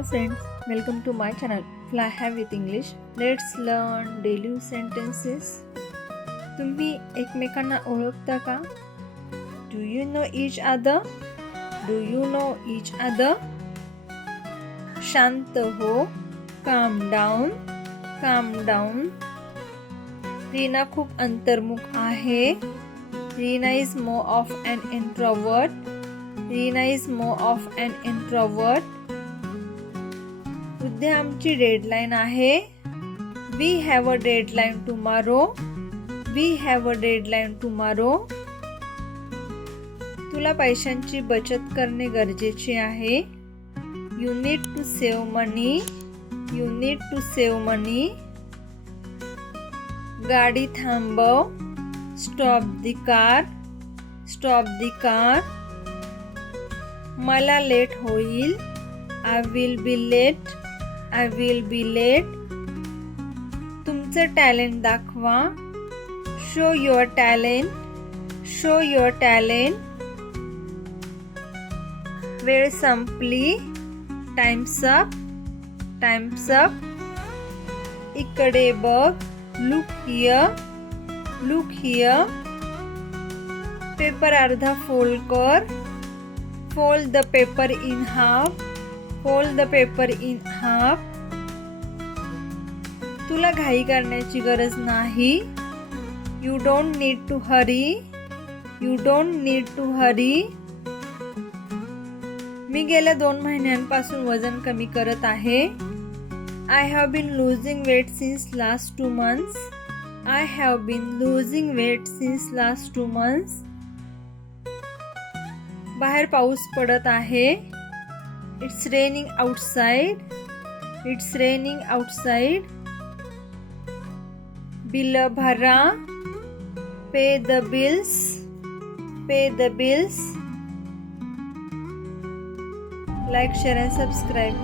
Hello friends, welcome to my channel Fly High with English. Let's learn daily sentences. तुम्ही एकमेकांना ओळखता का? Do you know each other? Do you know each other? शांत हो, calm down, calm down. Reena खूप अंतर्मुख आहे. Reena is more of an introvert. Reena is more of an introvert. उद्या आमची डेडलाईन आहे. We have a deadline tomorrow. We have a deadline tomorrow. तुला पैशांची बचत करणे गरजेचे आहे. You need to save money. You need to save money. गाडी थांबव. Stop the car. Stop the car. मला लेट होईल. I will be late. I will be late. तुमचं टॅलेंट दाखवा. Show your talent. Show your talent. वेळ संपली. Time's up. Time's up. इकडे बघ. Look here. Look here. Paper अर्धा fold कर. Fold the paper in half. Fold the paper in half. तुला घाई करण्याची गरज नाही. You don't need to hurry. You don't need to hurry. मी गेल्या 2 महिन्यांपासून वजन कमी करत आहे. I have been losing weight since last 2 months. I have been losing weight since last 2 months. बाहेर पाऊस पडत आहे. It's raining outside. It's raining outside. Bill भरा. Pay the bills. Pay the bills. Like, share and subscribe.